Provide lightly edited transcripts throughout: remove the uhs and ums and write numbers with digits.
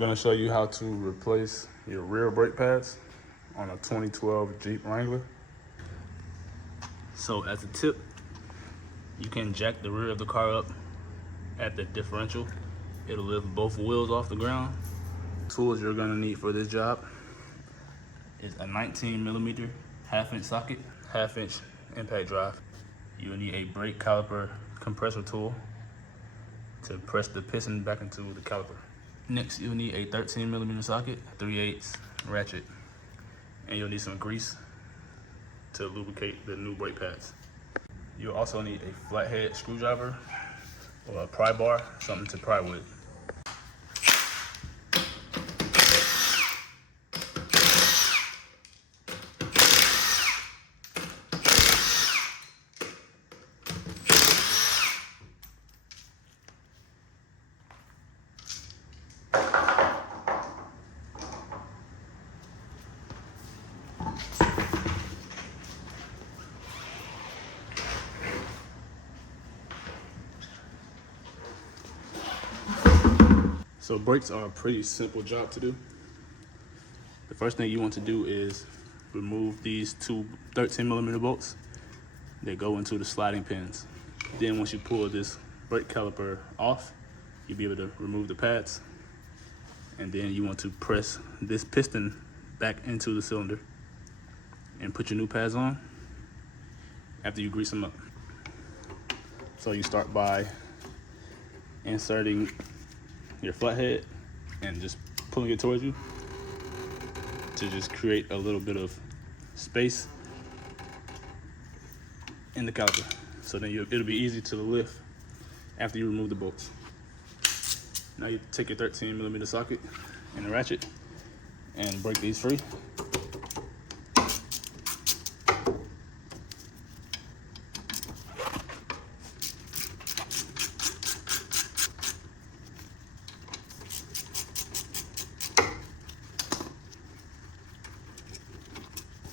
I'm going to show you how to replace your rear brake pads on a 2012 Jeep Wrangler. So as a tip, you can jack the rear of the car up at the differential. It'll lift both wheels off the ground. Tools you're going to need for this job is a 19mm half-inch socket, half-inch impact drive. You'll need a brake caliper compressor tool to press the piston back into the caliper. Next, you'll need a 13mm socket, 3/8 ratchet, and you'll need some grease to lubricate the new brake pads. You'll also need a flathead screwdriver or a pry bar, something to pry with. So brakes are a pretty simple job to do. The first thing you want to do is remove these two 13mm bolts that go into the sliding pins. Then once you pull this brake caliper off, you'll be able to remove the pads. And then you want to press this piston back into the cylinder and put your new pads on after you grease them up. So you start by inserting your flathead and just pulling it towards you to just create a little bit of space in the caliper. So then it'll be easy to lift after you remove the bolts. Now you take your 13mm socket and a ratchet and break these free.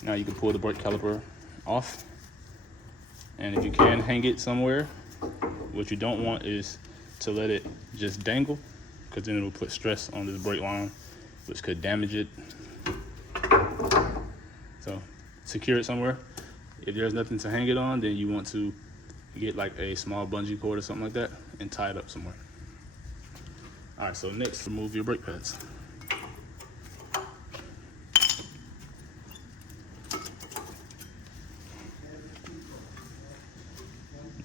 Now you can pull the brake caliper off, and if you can, hang it somewhere. What you don't want is to let it just dangle, because then it'll put stress on this brake line, which could damage it. So secure it somewhere. If there's nothing to hang it on, then you want to get like a small bungee cord or something like that and tie it up somewhere. All right, so next, remove your brake pads.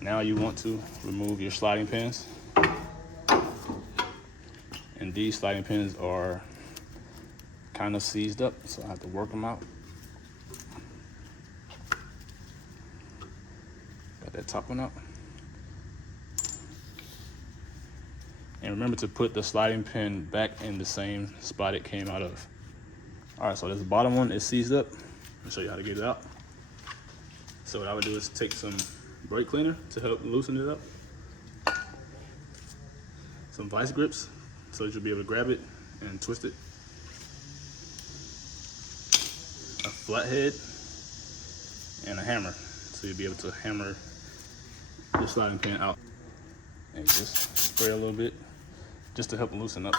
Now you want to remove your sliding pins. And these sliding pins are kind of seized up, so I have to work them out. Got that top one up. And remember to put the sliding pin back in the same spot it came out of. All right, so this bottom one is seized up. I'll show you how to get it out. So what I would do is take some brake cleaner to help loosen it up. Some vice grips so that you'll be able to grab it and twist it. A flathead and a hammer so you'll be able to hammer the sliding pin out. And just spray a little bit just to help loosen up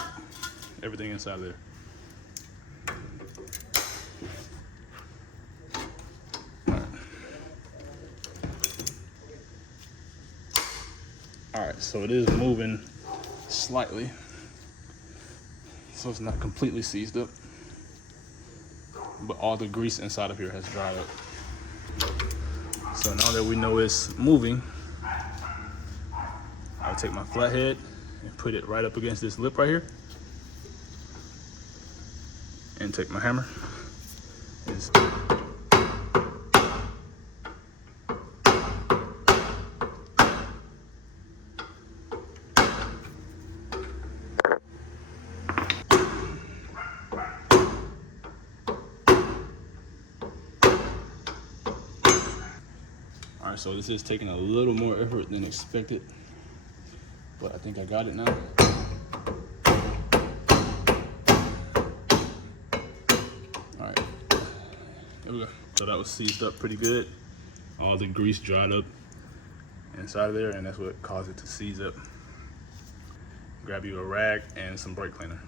everything inside there. All right, so it is moving slightly, so it's not completely seized up, but all the grease inside of here has dried up. So now that we know it's moving, I'll take my flathead and put it right up against this lip right here, and take my hammer and all right, so this is taking a little more effort than expected, but I think I got it now. All right, there we go. So that was seized up pretty good. All the grease dried up inside of there, and that's what caused it to seize up. Grab you a rag and some brake cleaner.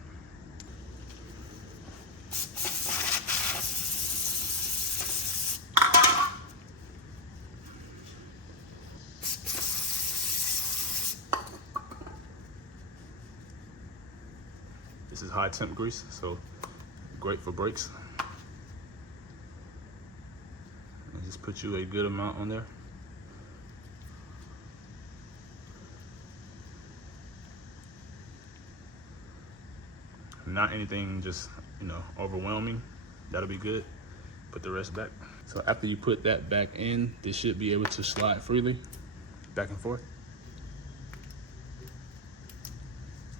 This is high temp grease, so great for brakes. And just put you a good amount on there. Not anything just, overwhelming. That'll be good. Put the rest back. So after you put that back in, this should be able to slide freely back and forth.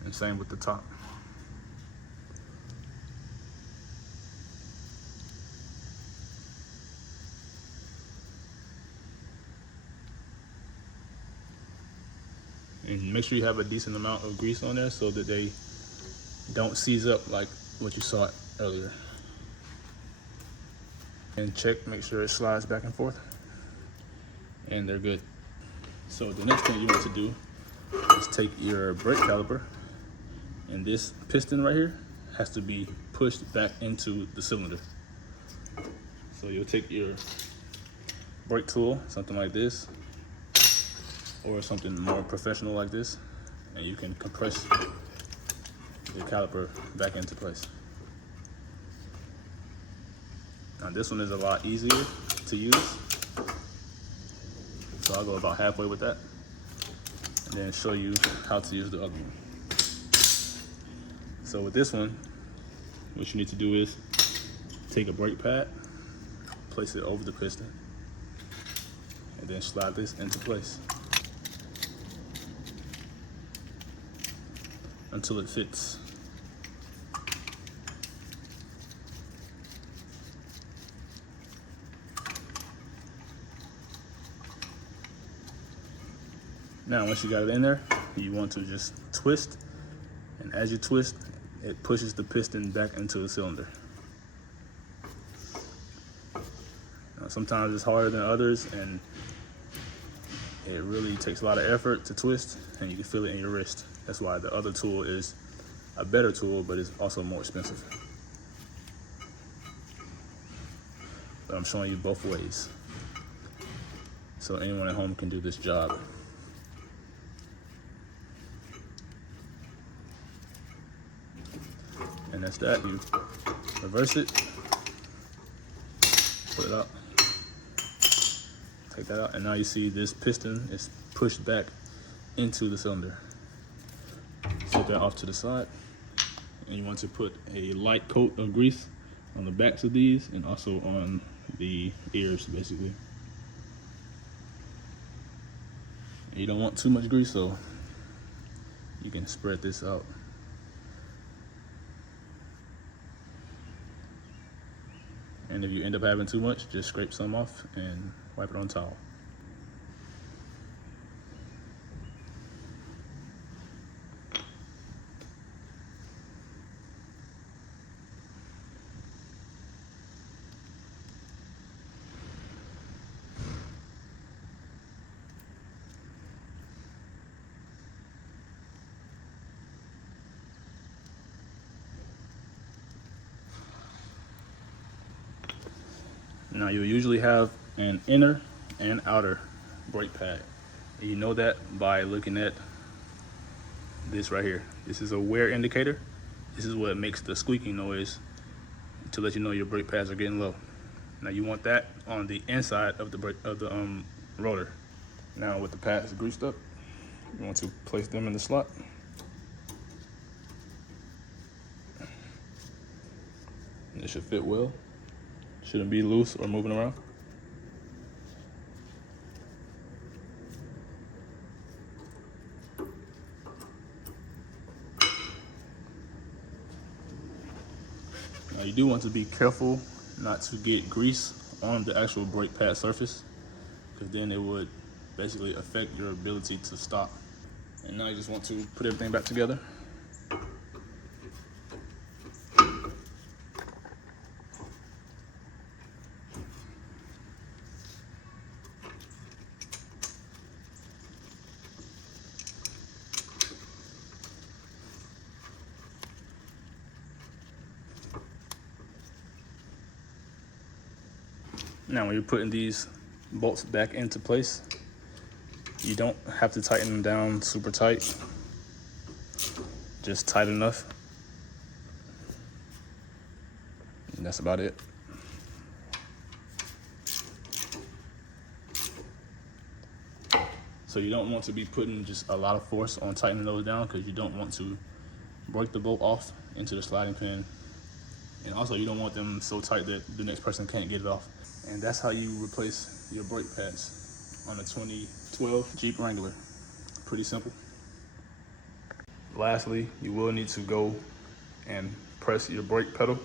And same with the top. And make sure you have a decent amount of grease on there so that they don't seize up like what you saw earlier. And check, make sure it slides back and forth. And they're good. So the next thing you want to do is take your brake caliper, and this piston right here has to be pushed back into the cylinder. So you'll take your brake tool, something like this, or something more professional like this, and you can compress the caliper back into place. Now this one is a lot easier to use, so I'll go about halfway with that and then show you how to use the other one. So with this one, what you need to do is take a brake pad, place it over the piston, and then slide this into place until it fits. Now, once you got it in there, you want to just twist, and as you twist, it pushes the piston back into the cylinder. Now, sometimes it's harder than others, and it really takes a lot of effort to twist, and you can feel it in your wrist. That's why the other tool is a better tool, but it's also more expensive. But I'm showing you both ways, so anyone at home can do this job. And that's that. You reverse it, put it out, take that out, and now you see this piston is pushed back into the cylinder. Set that off to the side, and you want to put a light coat of grease on the backs of these and also on the ears, basically. And you don't want too much grease, so you can spread this out. And if you end up having too much, just scrape some off and wipe it on a towel. Now you'll usually have an inner and outer brake pad. And you know that by looking at this right here. This is a wear indicator. This is what makes the squeaking noise to let you know your brake pads are getting low. Now you want that on the inside of the rotor. Now with the pads greased up, you want to place them in the slot. And it should fit well. Shouldn't be loose or moving around. Now you do want to be careful not to get grease on the actual brake pad surface, because then it would basically affect your ability to stop. And now you just want to put everything back together. Now when you're putting these bolts back into place, you don't have to tighten them down super tight, just tight enough And that's about it. So you don't want to be putting just a lot of force on tightening those down, because you don't want to break the bolt off into the sliding pin. And also you don't want them so tight that the next person can't get it off. And that's how you replace your brake pads on a 2012 Jeep Wrangler. Pretty simple. Lastly, you will need to go and press your brake pedal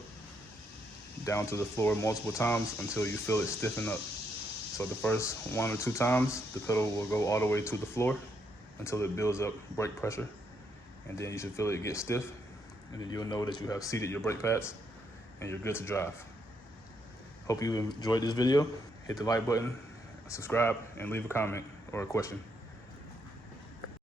down to the floor multiple times until you feel it stiffen up. So the first 1 or 2 times, the pedal will go all the way to the floor until it builds up brake pressure. And then you should feel it get stiff. And then you'll know that you have seated your brake pads and you're good to drive. Hope you enjoyed this video. Hit the like button, subscribe, and leave a comment or a question.